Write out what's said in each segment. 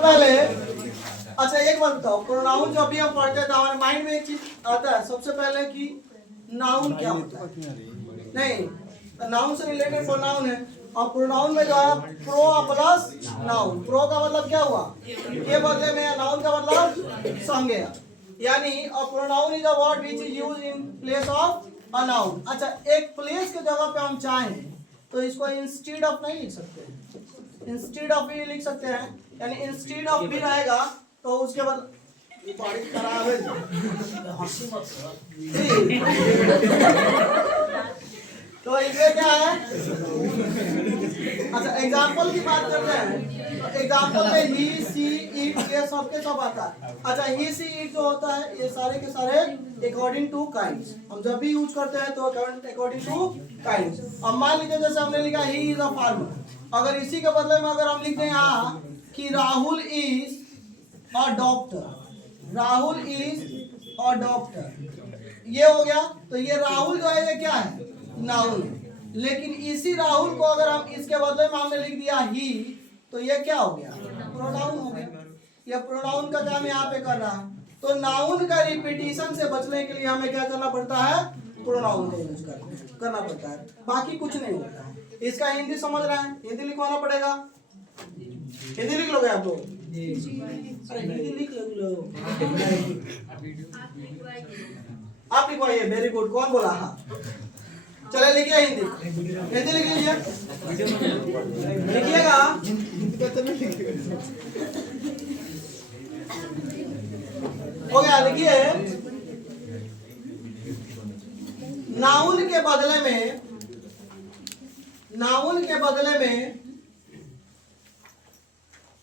पहले अच्छा एक बात बताओ, प्रोनाउन जब भी हम पढ़ते हैं तो हमारे माइंड में एक चीज आता है सबसे पहले कि नाउन क्या होता है। नहीं, नाउन से रिलेटेड प्रोनाउन है, और प्रोनाउन में जो है प्रो प्लस नाउन। प्रो का मतलब क्या हुआ, ये बदले में, नाउन का मतलब संज्ञा, यानी a pronoun is a word which is used in place of a noun. अच्छा, एक प्लेस के जगह पे हम चाहें तो इसको इंस्टीड ऑफ नहीं लिख सकते, इंस्टीड ऑफ भी लिख सकते हैं, यानी इंस्टीड ऑफ भी रहेगा तो उसके बाद बारिश खराब है हंसी मत तो इसमें क्या है। अच्छा एग्जाम्पल की बात करते हैं, तो एग्जाम्पल में ही सी इट ये सब के सब आता है। अच्छा ही सी इट जो होता है ये सारे के सारे अकॉर्डिंग टू काइंड्स, हम जब भी यूज करते हैं तो अकॉर्डिंग टू काइंड्स। अब मान लीजिए जैसे हमने लिखा ही इज अ फार्मर, अगर इसी के बदले में अगर हम लिख दें यहाँ कि Rahul is a doctor, Rahul is a doctor, ये हो गया। तो ये राहुल जो है ये क्या है, नाउन है। लेकिन इसी राहुल को अगर हम इसके बदले में हमने लिख दिया ही, तो ये क्या हो गया, प्रोनाउन हो गया। ये प्रोनाउन का काम यहाँ पे कर रहा है। तो नाउन का रिपीटिशन से बचने के लिए हमें क्या करना पड़ता है, प्रोनाउन का यूज करना पड़ता है, बाकी कुछ नहीं होता है। इसका हिंदी समझ रहे हैं, हिंदी लिखवाना पड़ेगा, हिंदी लिख लोगे आप लोग, अरे हिंदी लिख लो आप लिखवाइए, वेरी गुड। कौन बोला, हाँ चले लिखिए हिंदी, हिंदी लिख लीजिए, लिखिएगा। हो गया, लिखिए। नाउन के बदले में, नाउन के बदले में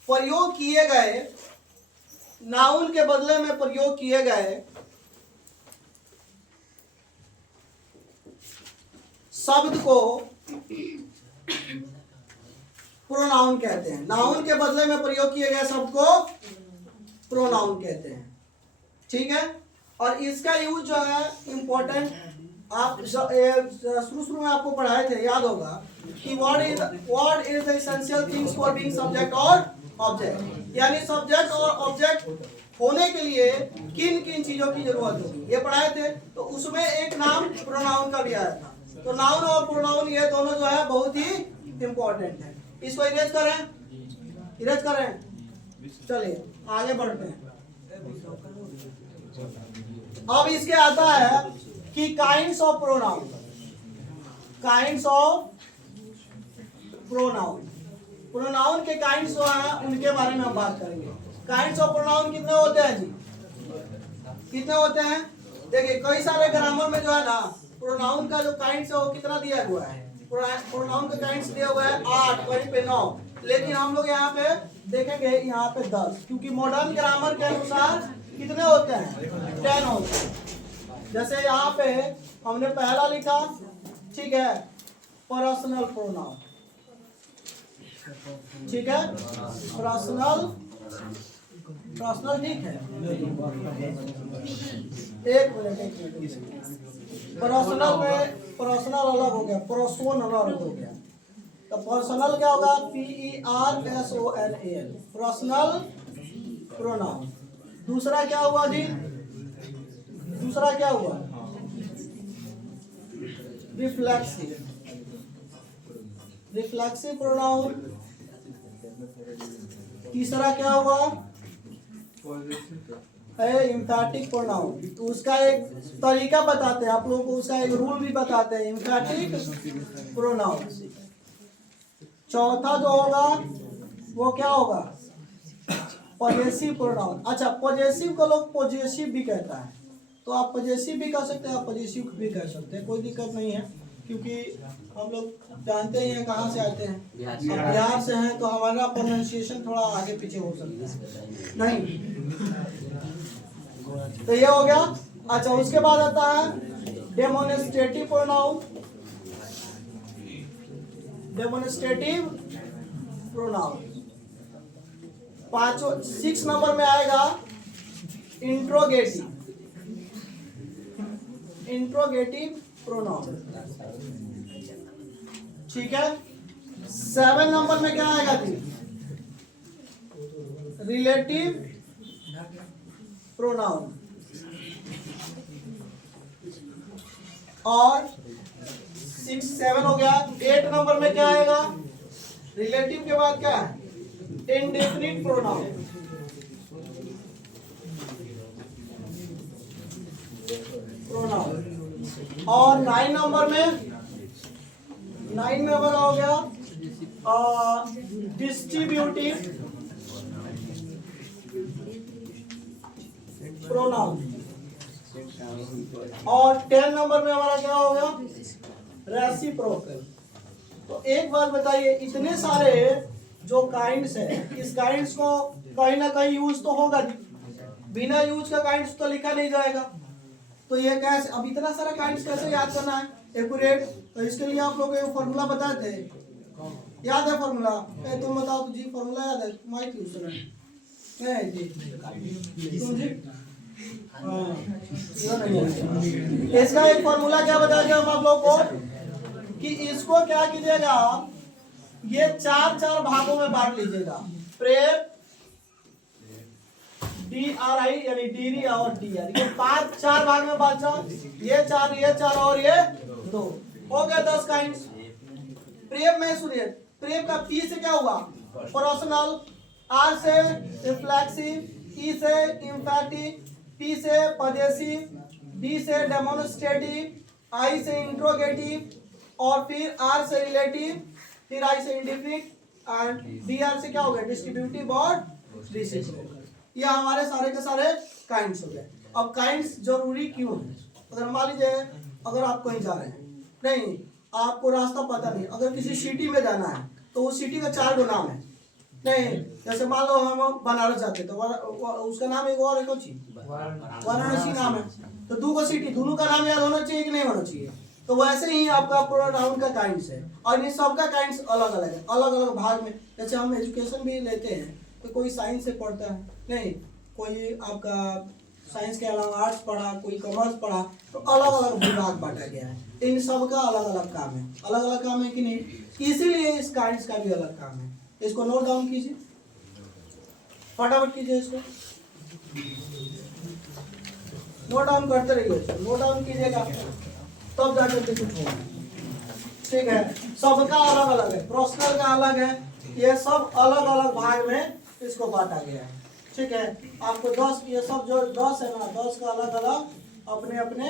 प्रयोग किए गए, नाउन के बदले में प्रयोग किए गए शब्द को प्रोनाउन कहते हैं। नाउन के बदले में प्रयोग किए गए शब्द को प्रोनाउन कहते हैं, ठीक है। और इसका यूज जो है इम्पोर्टेंट, आप शुरू में आपको पढ़ाए थे, याद होगा कि what is the essential things for being subject और ऑब्जेक्ट, यानी सब्जेक्ट और ऑब्जेक्ट होने के लिए किन किन चीजों की जरूरत होगी, ये पढ़ाए थे। तो उसमें एक नाम प्रोनाउन का भी आया था। तो नाउन और प्रोनाउन ये दोनों जो है बहुत ही इंपॉर्टेंट है। इसको इरेज करें, इरेज करें। चलिए आगे बढ़ते हैं। अब इसके आता है कि kinds of pronoun, kinds of pronoun, pronoun के काइंड्स जो हैं उनके बारे में हम बात करेंगे। काइंड्स ऑफ प्रोनाउन कितने होते हैं जी, कितने होते हैं। देखिए कई सारे ग्रामर में जो है ना प्रोनाउन का जो काइंड्स है वो कितना दिया हुआ है, प्रोनाउन का काइंड्स दिया हुआ है 8, कहीं पे 9, लेकिन हम लोग यहाँ पे देखेंगे यहाँ पे 10, क्योंकि मॉडर्न ग्रामर के अनुसार कितने होते हैं, 10 होते हैं। जैसे यहाँ पे हमने पहला लिखा, ठीक है, पर्सनल प्रोनाउन, ठीक है, पर्सनल, पर्सनल, ठीक है। एक मिनट, पर्सनल में पर्सनल अलग हो गया, पर्सन अलग हो गया। तो पर्सनल क्या होगा, PERSONAL, पर्सनल प्रोनाउन। दूसरा क्या हुआ जी, दूसरा क्या हुआ, रिफ्लेक्सिव, रिफ्लेक्सिव प्रोनाउन। तीसरा क्या हुआ, एम्फैटिक प्रोनाउन। तो उसका एक तरीका बताते हैं आप लोगों को, उसका एक रूल भी बताते हैं, एम्फैटिक प्रोनाउन। चौथा जो होगा वो क्या होगा, पॉजेसिव प्रोनाउन। अच्छा पॉजेसिव को लोग पॉजेसिव भी कहता है, तो आप पॉजेसिव भी कह सकते हैं, आप पॉजेसिव भी कह सकते हैं, कोई दिक्कत नहीं है, क्योंकि हम लोग जानते ही हैं कहाँ से आते हैं, बिहार से हैं, तो हमारा प्रोनाउंसिएशन थोड़ा आगे पीछे हो सकता है नहीं। तो ये हो गया। अच्छा उसके बाद आता है demonstrative pronoun, demonstrative pronoun. 6 number में आएगा इंट्रोगेटिव, इंट्रोगेटिव प्रोनाउन, ठीक है। 7 नंबर में क्या आएगा जी, रिलेटिव प्रोनाउन। और 6 7 हो गया। 8 नंबर में क्या आएगा? रिलेटिव के बाद क्या है? Indefinite pronoun. और 9 नंबर में हो गया डिस्ट्रीब्यूटिव प्रोनाउन। और 10 नंबर में हमारा क्या हो गया? रेसिप्रोकल। तो एक बात बताइए, इतने सारे जो काइंड्स है, इस काइंड्स को कहीं ना कहीं यूज तो होगा, बिना यूज का काइंड्स तो लिखा नहीं जाएगा। तो ये कैसे, अब इतना सारा काइंड्स कैसे याद करना है एक्यूरेट? तो इसके लिए आप लोग को फॉर्मूला बताए थे, याद है फॉर्मूला? तुम बताओ तो जी, फॉर्मूला याद है? माइक यूज करना है जी, तुम जी? इसका एक फॉर्मूला क्या बता दिया हम आप लोग को कि इसको क्या कीजिएगा, ये 4 भागों में बांट लीजिएगा। प्रेप DRI यानी डीरी और DR, ये 4 भाग में बांटा। ये 4 और ये 2 हो गया 10 काइंड्स। प्रेप में सुनिए, प्रेप का P से क्या हुआ? पर्सनल, R से रिफ्लेक्सिव, E से इंफैटिक, P से पजेसिव, D से डेमोन्स्ट्रेटिव, I से इंट्रोगेटिव और फिर R से रिलेटिव, फिर I से इंडिफिनिट एंड DR से क्या हो गया? डिस्ट्रीब्यूटिव और रेसिप्रोकल। ये हमारे सारे के सारे काइंड्स हो गए। अब काइंड्स जरूरी क्यों है? अगर मान लीजिए अगर आप कहीं जा रहे हैं, नहीं आपको रास्ता पता नहीं, अगर किसी सिटी में जाना है तो उस सिटी का 4 नाम है। नहीं जैसे मान लो हम बनारस जाते तो उसका नाम एक और वाराणसी नाम है, तो 2 सिटी, दोनों का नाम याद होना चाहिए कि नहीं होना चाहिए? तो वैसे ही आपका प्रोनाउन का काइंड्स है, और इन सबका काइंड्स अलग अलग है, अलग अलग भाग में। जैसे हम एजुकेशन भी लेते हैं तो कोई साइंस से पढ़ता है, नहीं कोई आपका साइंस के अलावा आर्ट्स पढ़ा, कोई कॉमर्स पढ़ा, तो अलग अलग विभाग बांटा गया है। इन सब का अलग अलग काम है, अलग अलग काम है कि नहीं? इसीलिए इस काइंड्स का भी अलग काम है। इसको नोट डाउन कीजिए, फटाफट कीजिए, इसको नोट डाउन करते रहिए। नोट डाउन कीजिएगा तब जाकर के कुछ होगा, ठीक है? सबका अलग अलग है, पर्सनल का अलग है, ये सब अलग अलग भाग में इसको बांटा गया है, ठीक है? आपको 10, ये सब जो 10 है ना, 10 का अलग अलग अपने अपने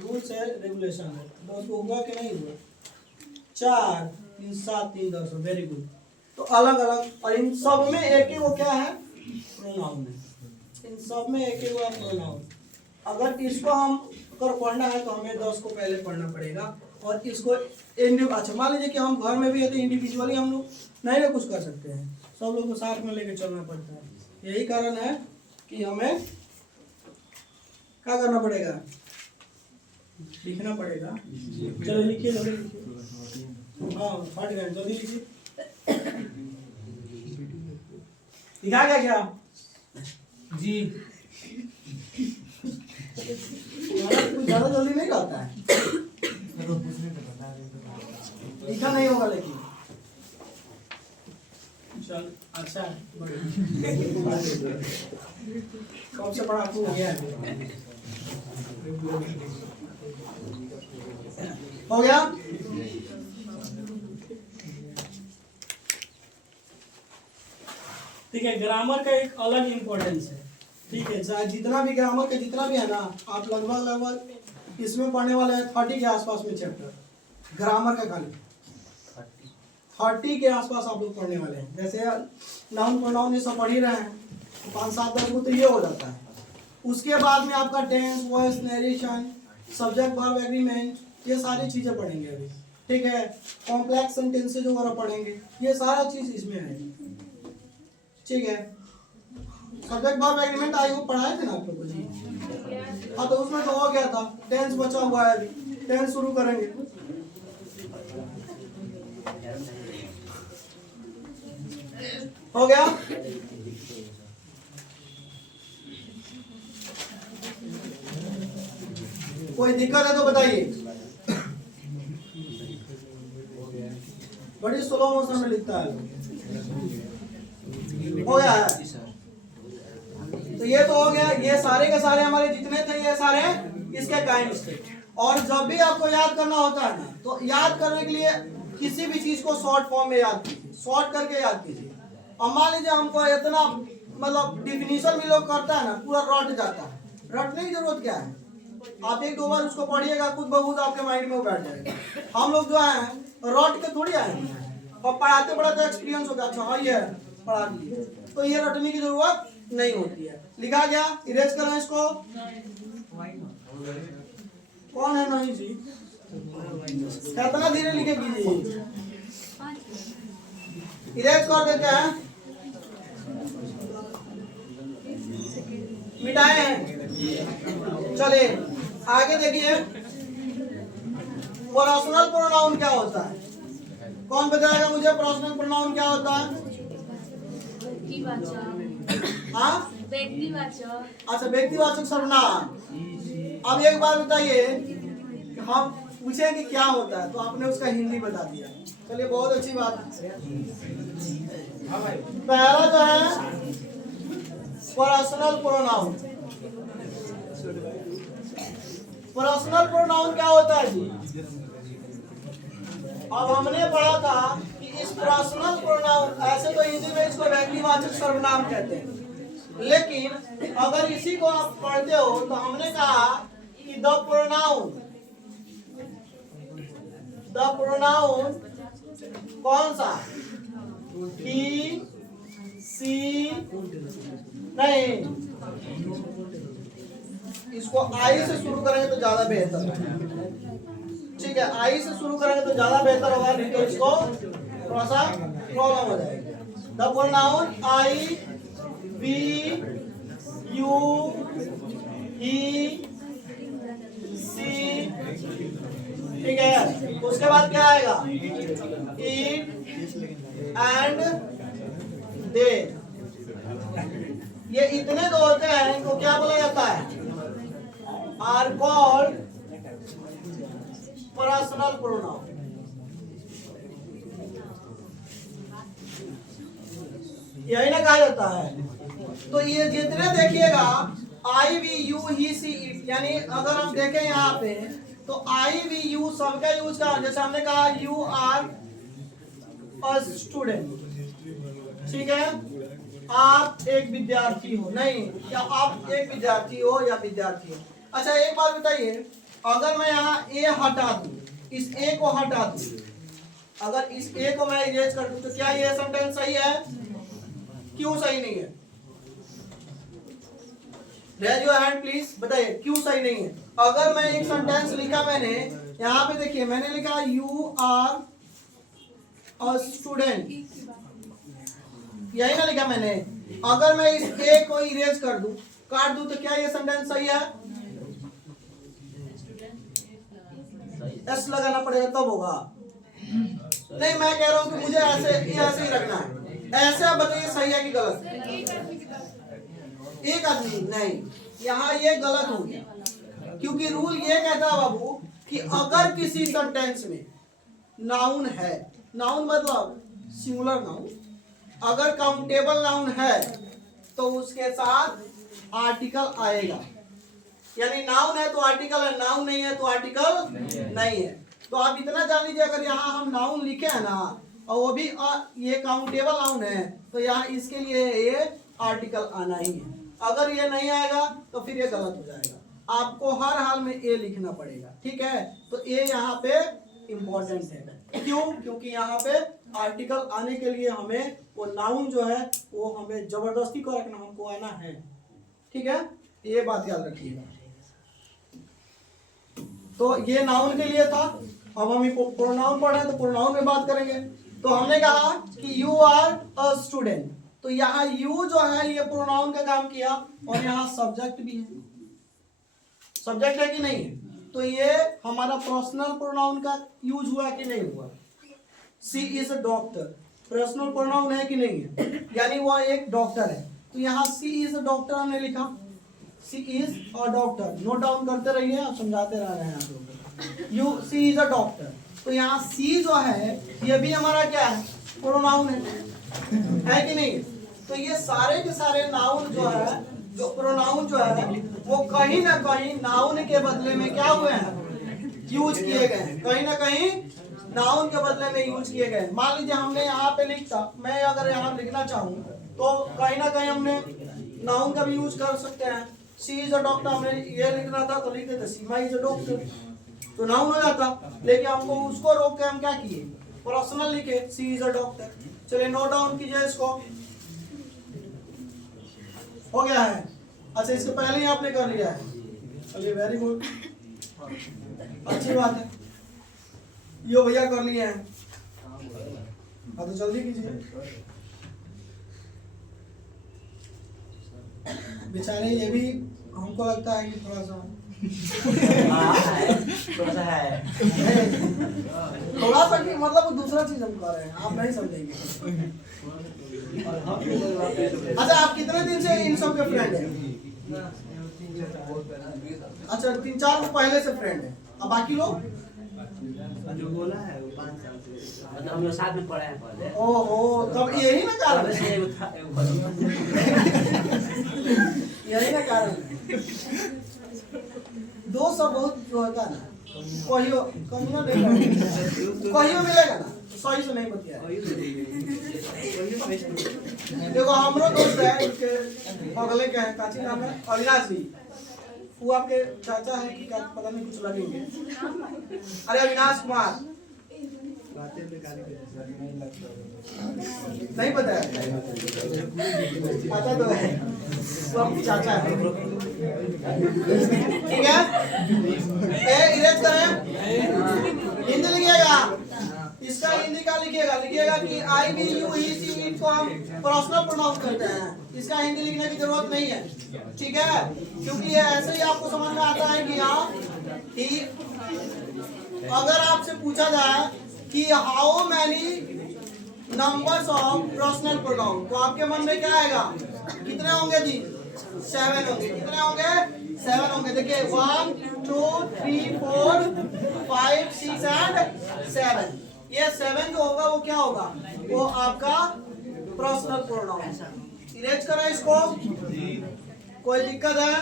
रूल्स है, रेगुलेशन है। 10 को हुआ कि नहीं हुआ? 4 3 7 3 10, वेरी गुड। तो अलग अलग, और इन सब में एक ही वो क्या है? प्रोनाउन है। इन सब में एक ही वो प्रोनाउन। अगर इसको हम अगर पढ़ना है तो हमें 10 को पहले पढ़ना पड़ेगा, और इसको अच्छा मान लीजिए कि हम घर में भी है तो इंडिविजुअली हम लोग नहीं ना कुछ कर सकते हैं, सब लोग को साथ में लेके चलना पड़ता है। यही कारण है कि हमें क्या करना पड़ेगा? लिखना पड़ेगा। चलो लिखिए, जल्दी लिखिए। हाँ फट गए, जल्दी लिखिए। लिखा गया क्या जी? कुछ ज्यादा जल्दी नहीं रहता है, लिखा नहीं होगा लेकिन। चल अच्छा, कौन से पढ़ा आपको हो गया? हो गया? ठीक है, ग्रामर का एक अलग इम्पोर्टेंस है, ठीक है? जितना भी ग्रामर का जितना भी है ना, आप लगभग इसमें पढ़ने वाले हैं 30 के आसपास में चैप्टर ग्रामर का, खाली 30 के आसपास आप लोग पढ़ने वाले हैं। जैसे नाउन प्रोनाउन ये सब पढ़ ही रहे हैं, 5 7 10 को तो ये हो जाता है। उसके बाद में आपका tense, voice, narration, subject, verb, agreement, ये सारी चीजें पढ़ेंगे अभी, ठीक है? कॉम्प्लेक्स सेंटेंसेज वगैरह पढ़ेंगे, ये सारा चीज इसमें है, ठीक है? सब्जेक्ट, वर्ब, एग्रीमेंट आई वो पढ़ाए थे ना आप लोग को जी? हाँ तो उसमें तो हो गया था। टेंस बचा हुआ है, अभी टेंस शुरू करेंगे। हो गया? कोई दिक्कत है तो बताइए। बड़ी स्लो मोशन में लिखता है। हो गया है? तो ये तो हो गया, ये सारे के सारे हमारे जितने थे ये सारे इसके काइंड्स थे। और जब भी आपको याद करना होता है ना, तो याद करने के लिए किसी भी चीज को शॉर्ट फॉर्म में याद कीजिए, शॉर्ट करके याद कीजिए। अब मान लीजिए हमको इतना मतलब डिफिनीशन भी लोग करता है ना, पूरा रट जाता है, रटने की जरूरत क्या है, आप एक दो बार उसको पढ़िएगा, खुद बहुत आपके माइंड में बैठ जाएगा। हम लोग जो है रट के थोड़ी आए हैं, और पढ़ाते पढ़ाते एक्सपीरियंस होगा, अच्छा हाँ ये पढ़ा दिए, तो ये रटने की जरूरत नहीं होती है। लिखा गया, इरेज करें इसको। कौन है नहीं जी, कितना धीरे लिखे कीजिए, इरेज कर देते हैं, मिटाए हैं। चलिए आगे देखिए, पर्सनल प्रोनाउन क्या होता है, कौन बताएगा मुझे पर्सनल प्रोनाउन क्या होता है? हाँ अच्छा, व्यक्तिवाचक सर्वनाम। अब एक बार बताइए, हम पूछे कि क्या होता है तो आपने उसका हिंदी बता दिया, चलिए बहुत अच्छी बात है। पहला जो है पर्सनल प्रोनाउन। पर्सनल प्रोनाउन क्या होता है जी? अब हमने पढ़ा था कि इस पर्सनल प्रोनाउन, ऐसे तो हिंदी में इसको व्यक्तिवाचक सर्वनाम कहते हैं, लेकिन अगर इसी को आप पढ़ते हो तो हमने कहा कि द प्रोनाउन कौन सा, ही, सी, नहीं, इसको आई से शुरू करेंगे तो ज्यादा बेहतर है, ठीक है, आई से शुरू करेंगे तो ज्यादा बेहतर होगा, नहीं तो इसको थोड़ा सा प्रॉब्लम हो जाएगी। The pronoun I, we, you, he, she, ठीक है, उसके बाद क्या आएगा, इट एंड दे। ये इतने जो होते हैं इनको क्या बोला जाता है, आर कॉल्ड पर्सनल प्रोनाउन। यही ना कहा जाता है। तो ये जितने देखिएगा I, we, you, he, she, it, यानी अगर हम देखें यहाँ पे तो आई, वी, यू सबका यूज का, जैसे हमने कहा यू आर अ स्टूडेंट, ठीक है, आप एक विद्यार्थी हो, नहीं, या आप एक विद्यार्थी हो या विद्यार्थी हो। अच्छा एक बात बताइए, अगर मैं यहाँ ए हटा दूं, इस ए को हटा दूं, अगर इस ए को मैं इरेज कर दूं तो क्या ये सेंटेंस सही है? क्यों सही नहीं है? रेज योर हैंड प्लीज, बताइए क्यों सही नहीं है? अगर मैं एक सेंटेंस लिखा, मैंने यहाँ पे देखिए, मैंने लिखा यू आर अ स्टूडेंट, यही ना लिखा मैंने। अगर मैं इस ए को इरेज कर दूं, काट दूं, तो क्या ये सेंटेंस सही है? एस लगाना पड़ेगा तब होगा। नहीं, मैं कह रहा हूं कि मुझे ऐसे ही रखना है। ऐसे आप बताइए सही है कि गलत? एक आदमी नहीं, यहाँ ये गलत हो गया, क्योंकि रूल ये कहता है बाबू कि अगर किसी सेंटेंस में नाउन है, नाउन मतलब सिंगुलर नाउन, अगर काउंटेबल नाउन है तो उसके साथ आर्टिकल आएगा, यानी नाउन है तो आर्टिकल है, नाउन नहीं है तो आर्टिकल नहीं है। तो आप इतना जान लीजिए, अगर यहाँ हम नाउन लिखे हैं ना, और वो भी ये काउंटेबल नाउन है, तो यहाँ इसके लिए ये आर्टिकल आना ही है। अगर ये नहीं आएगा तो फिर ये गलत हो जाएगा, आपको हर हाल में ए लिखना पड़ेगा, ठीक है। तो ए यहाँ पे इम्पोर्टेंट है, क्यों? क्योंकि यहाँ पे आर्टिकल आने के लिए हमें वो नाउन जो है वो हमें जबरदस्ती को रखना, हमको आना है, ठीक है, ये बात याद रखिएगा। तो ये नाउन के लिए था। अब हम प्रोनाउन पढ़ रहे हैं तो प्रोनाउन में बात करेंगे। तो हमने कहा कि यू आर अ स्टूडेंट, तो यहाँ यू जो है ये प्रोनाउन का काम किया, और यहाँ सब्जेक्ट भी है, सब्जेक्ट है कि नहीं है? तो ये हमारा पर्सनल प्रोनाउन का यूज हुआ कि नहीं हुआ? She is a doctor, personal pronoun है कि नहीं है? यानी वह एक डॉक्टर है, तो यहाँ सी इज अ डॉक्टर हमने लिखा, she is a doctor, note down करते रहिए, आप समझाते रह रहे हैं आप लोग। You she is a doctor, तो यहाँ सी जो है ये भी हमारा क्या है? प्रोनाउन है कि नहीं? तो ये सारे के सारे नाउन जो है जो प्रोनाउन जो है वो कहीं ना कहीं नाउन के बदले में क्या हुए हैं, यूज किए गए हैं, कहीं ना कहीं नाउन के बदले में यूज किए गए। मान लीजिए हमने यहाँ पे लिखता, मैं अगर यहाँ लिखना चाहूँ तो कहीं ना कहीं हमने नाउन का भी यूज कर सकते हैं। सी इज अ डॉक्टर, हमने ये लिखना था तो लिख देते सीमा इज अ डॉक्टर, तो नाउन हो जाता। लेकिन हमको उसको रोक के हम क्या किए, पर्सनल लिखे सी इज अ डॉक्टर। चलिए नोट डाउन कीजिए इसको, हो गया है। अच्छा इसके पहले ही आपने कर लिया है, चलिए वेरी गुड, अच्छी बात है। यो भैया कर लिए हैं, हाँ तो जल्दी कीजिए। बेचारे ये भी हमको लगता है कि थोड़ा सा है थोड़ा सा कि मतलब दूसरा चीज हम कर रहे हैं, आप नहीं समझेंगे। अच्छा आप कितने दिन से इन सब के फ्रेंड हैं? अच्छा 3-4 पहले से फ्रेंड है, अब बाकी लोग जो बोला है वो 5 साल से, मतलब हम लोग साथ में पढ़े हैं पहले। ओहो, तब यही ना कारण है, यही ना कारण है। दोस्त सब बहुत जो होता है ना, कहियो कहियो नहीं, कहियो मिलेगा ना, सही से नहीं बतिया। देखो हमरो दोस्त है, इनके अगले के हैं, काची नाम है अविनाश जी, वो आपके चाचा है कि क्या पता नहीं, कुछ लगेंगे। अरे अविनाश कुमार, नहीं पता है, पता तो है, वो आपकी चाचा है, ठीक है। इरेज करें, हिंदी लिखिएगा, इसका हिंदी का लिखिएगा, लिखिएगा कि I we you he she it को हम पर्सनल प्रोनाउंस करते हैं, इसका हिंदी लिखने की जरूरत नहीं है, ठीक है। क्योंकि ये ऐसे ही आपको समझ में आता है कि यहाँ कि अगर आपसे पूछा जाए कि how many numbers of personal pronoun, तो आपके मन में क्या आएगा, कितने होंगे जी, 7 होंगे। कितने होंगे, 7 होंगे। देखिए 1 2 3 4 5 6 एंड 7, ये 7 जो होगा वो क्या होगा, वो आपका पर्सनल प्रोनाउन। इरेज करें इसको, कोई दिक्कत है?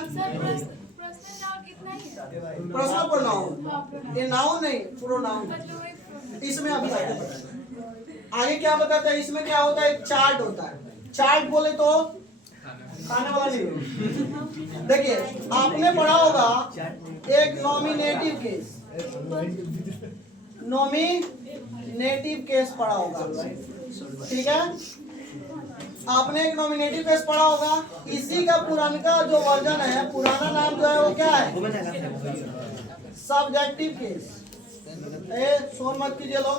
पर्सनल प्रोनाउन, ये नाउन नहीं प्रोनाउन, इसमें अभी आगे बताएं। आगे क्या बताते हैं, इसमें क्या होता है, चार्ट होता है। चार्ट बोले तो खाने वाला नहीं। देखिए आपने पढ़ा होगा एक नॉमिनेटिव केस, नॉमिनेटिव केस पढ़ा होगा, ठीक है। आपने एक नॉमिनेटिव केस पढ़ा होगा, इसी का पुराना जो वर्जन है, पुराना नाम जो है वो क्या है, सब्जेक्टिव केस। शोर मत कीजिए लोग,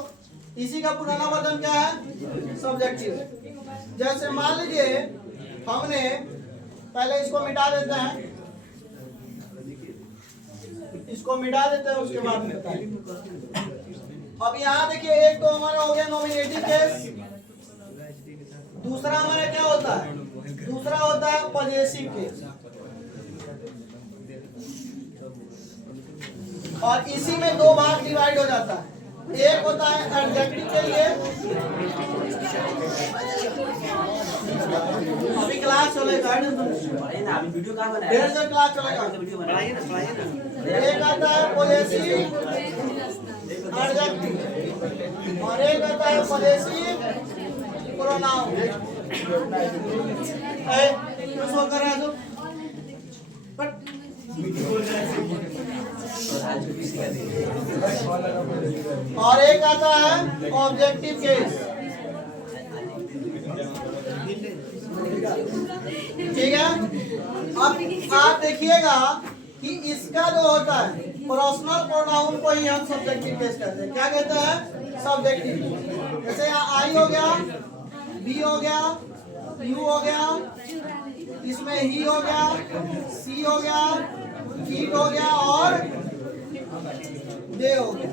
इसी का पुराना वर्जन क्या है, सब्जेक्टिव। जैसे मान लीजिए हमने पहले इसको मिटा देते हैं, इसको मिटा देते हैं, उसके बाद में बताएंगे। अब यहाँ देखिए एक तो हमारा हो गया नॉमिनेटिव केस, दूसरा हमारा क्या होता है, दूसरा होता है पॉजेसिव केस, और इसी में 2 भाग डिवाइड हो जाता है। एक होता है एडजेक्टिव के लिए, अभी क्लास चलेगा, डेढ़ से क्लास चलेगा, एक आता है पॉजेसिव एडजेक्टिव और एक आता है पॉजेसिव प्रोनाउन। उसको कर रहा है और एक आता है ऑब्जेक्टिव केस, ठीक है। अब आप देखिएगा कि इसका जो होता है पर्सनल प्रोनाउन को ही हम सब्जेक्टिव केस कहते हैं। क्या कहते हैं, सब्जेक्टिव। जैसे यहाँ आई हो गया, बी हो गया, यू हो गया, इसमें ही हो गया, सी हो गया, ईट हो गया और दे हो गया।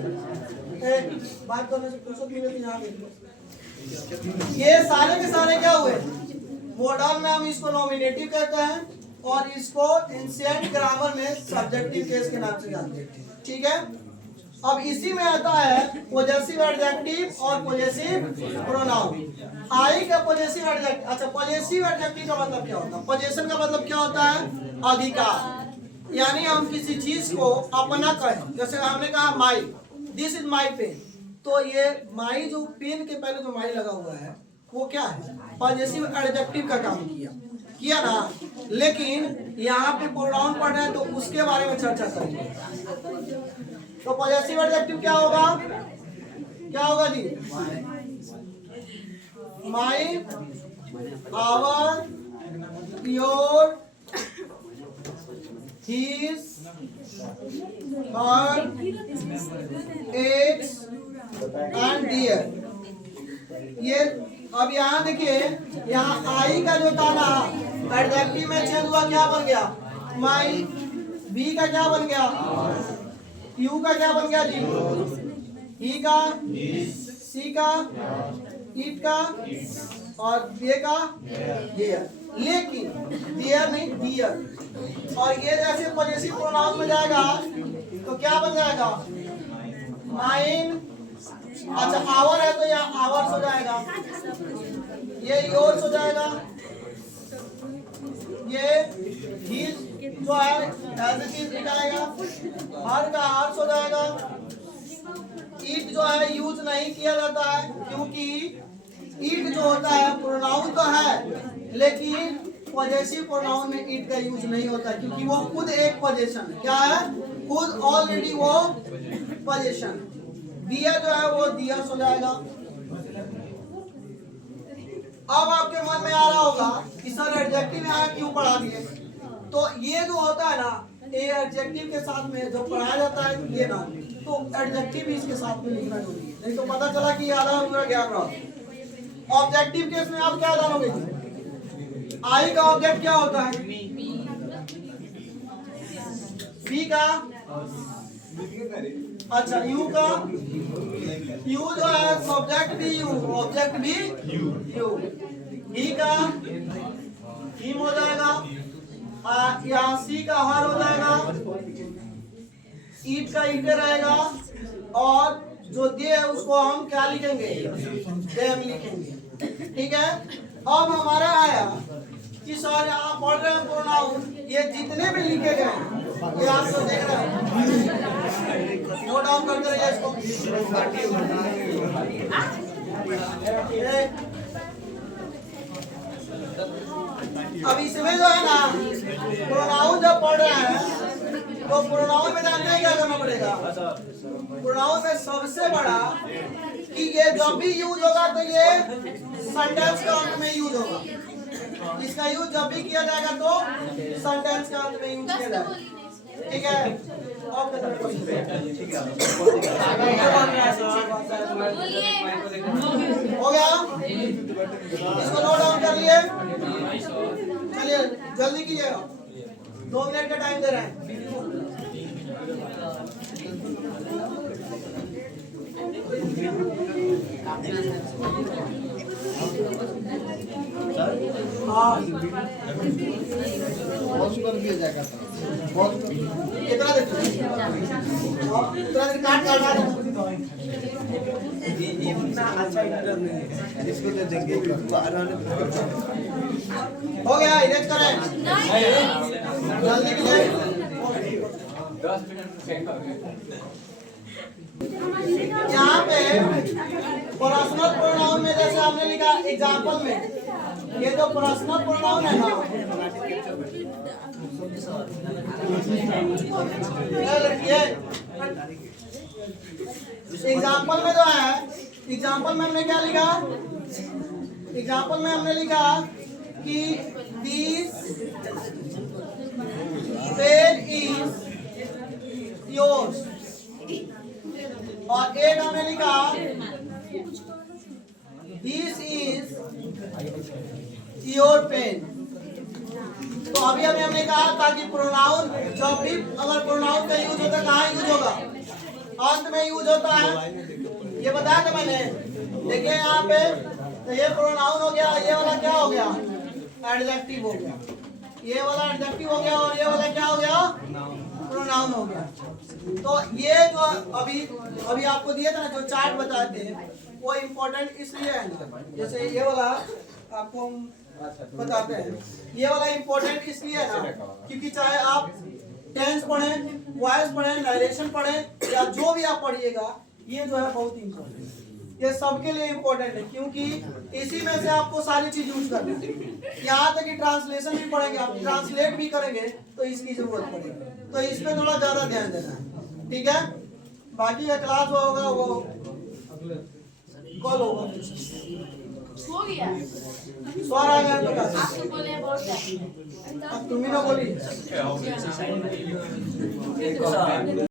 बात करने से फुर्सत मिले तो यहाँ देखो, ये सारे के सारे क्या हुए, मॉडर्न में हम इसको नॉमिनेटिव कहते हैं और इसको एंशिएंट ग्रामर में सब्जेक्टिव केस के नाम से जानते हैं, ठीक है। अब इसी में आता है पॉजेसिव एडजेक्टिव और पॉजेसिव प्रोनाउन। आई का पॉजेसिव एडजेक्टिव। अच्छा, पॉजेसिव एडजेक्टिव का मतलब क्या होता है? पॉजेशन का मतलब क्या होता है? अधिकार। यानी हम किसी चीज को अपना कहें, जैसे हमने कहा माई, दिस इज माई पेन, तो ये माई जो पेन के पहले जो माई लगा हुआ है वो क्या है? पॉजेसिव एडजेक्टिव का काम किया ना। लेकिन यहाँ पे प्रोनाउन पढ़ रहे हैं तो उसके बारे में चर्चा करेंगे। तो पॉजेसिव एडजेक्टिव क्या होगा? क्या होगा जी? My, our, your, his, her, its and their. ये अब यहाँ देखिए, यहाँ आई का जो था ना एडजेक्टिव में चेंज हुआ, क्या बन गया? माई। बी का क्या बन गया? यू का क्या बन गया जी? ही का, सी का, इट का, और ये का डियर। लेकिन डियर नहीं, डियर। और ये जैसे पॉजेसिव प्रोनाउन में जाएगा तो क्या बन जाएगा? माइन। अच्छा, आवर है तो यहाँ आवर्स हो जाएगा, ये योर्स हो जाएगा, ये हिज जो है एज इट इज लिखाएगा, हर का हर्स हो जाएगा। इट जो है यूज नहीं किया जाता है क्योंकि इट जो होता है प्रोनाउन तो है, लेकिन पॉजेसिव प्रोनाउन में इट का यूज नहीं होता क्योंकि वो खुद एक पोजीशन है। क्या है? खुद ऑलरेडी वो पोजीशन। दिया जो है वो दियर्स हो जाएगा। अब आपके मन में आ रहा होगा कि सर एडजेक्टिव यहाँ क्यों पढ़ा दिए? तो ये जो होता है ना, ये एडजेक्टिव के साथ में जब पढ़ाया जाता है ये ना, तो एडजेक्टिव भी इसके साथ में लिखना जरूरी है, नहीं तो पता चला कि आधा पूरा ज्ञान रहा। ऑब्जेक्टिव केस में आप क्या जानोगे? आई का ऑब्जेक्ट क्या होता है? बी का, अच्छा यू का, यू जो है सब्जेक्ट भी यू, ऑब्जेक्ट भी यू। ही का हिम हो जाएगा, यहाँ सी का हर हो जाएगा, ईट का ईटे रहेगा, और जो दे है उसको हम क्या लिखेंगे? देम लिखेंगे। ठीक है। अब हमारा आया कि सर यहाँ पढ़ रहे हैं प्रोनाउन, ये जितने भी लिखे गए ये आप तो देख रहे हैं, नोट डाउन करते रहिए इसको। अब इसमें जो है ना प्रोनाउन जब पढ़ रहे हैं तो प्रोनाउन में जानते हैं क्या करना पड़ेगा? प्रोनाउन में सबसे बड़ा कि ये जब भी यूज होगा तो ये सेंटेंस के अंत में यूज होगा। इसका यूज जब भी किया जाएगा तो सेंटेंस के अंत में यूज किया जाएगा। ठीक है। हो गया? इसको नोट डाउन कर लिए? चलिए जल्दी कीजिएगा, 2 मिनट का टाइम दे रहे हैं। कितना इसको तो देंगे हो गया, इरेज करें जल्दी कीजिए। यहाँ पे पर्सनल प्रोनाउन में जैसे हमने लिखा एग्जाम्पल में, ये जो पर्सनल प्रोनाउन है ना, एग्जाम्पल में जो है, एग्जाम्पल में हमने क्या लिखा? एग्जाम्पल में हमने लिखा कि दिस पेन इज योर्स, और एक हमने लिखा दिस इज योर पेन। तो अभी हमने कहा था कि प्रोनाउन जब भी अगर प्रोनाउन का यूज होता है कहाँ यूज होगा? अंत में यूज होता है, ये बताया था मैंने। देखिए यहाँ पे तो ये प्रोनाउन हो गया, ये वाला क्या हो गया? एडजेक्टिव हो गया। ये वाला एडजेक्टिव हो गया और ये वाला क्या हो गया? प्रोनाउन हो गया। तो ये जो अभी आपको दिया था ना, जो चार्ट बताते हैं, वो इम्पोर्टेंट इसलिए है ना, जैसे ये वाला आपको हम बताते हैं, ये वाला इम्पोर्टेंट इसलिए है ना क्योंकि चाहे आप टेंस पढ़े, वॉइस पढ़े, नरेशन पढ़े या जो भी आप पढ़िएगा, ये जो है बहुत इम्पोर्टेंट है, ये सबके लिए इम्पोर्टेंट है क्योंकि इसी में से आपको सारी चीज यूज करनी है। यहाँ तक कि ट्रांसलेशन भी पढ़ेंगे, आप ट्रांसलेट भी करेंगे तो इसकी जरूरत पड़ेगी, तो इस पे थोड़ा ज्यादा ध्यान देना है, ठीक है। बाकी का क्लास होगा वो कल होगा, हो गया। स्वर आ गया तो कैसे? आप तो बोले बहुत है। अब तुम ही ना बोली।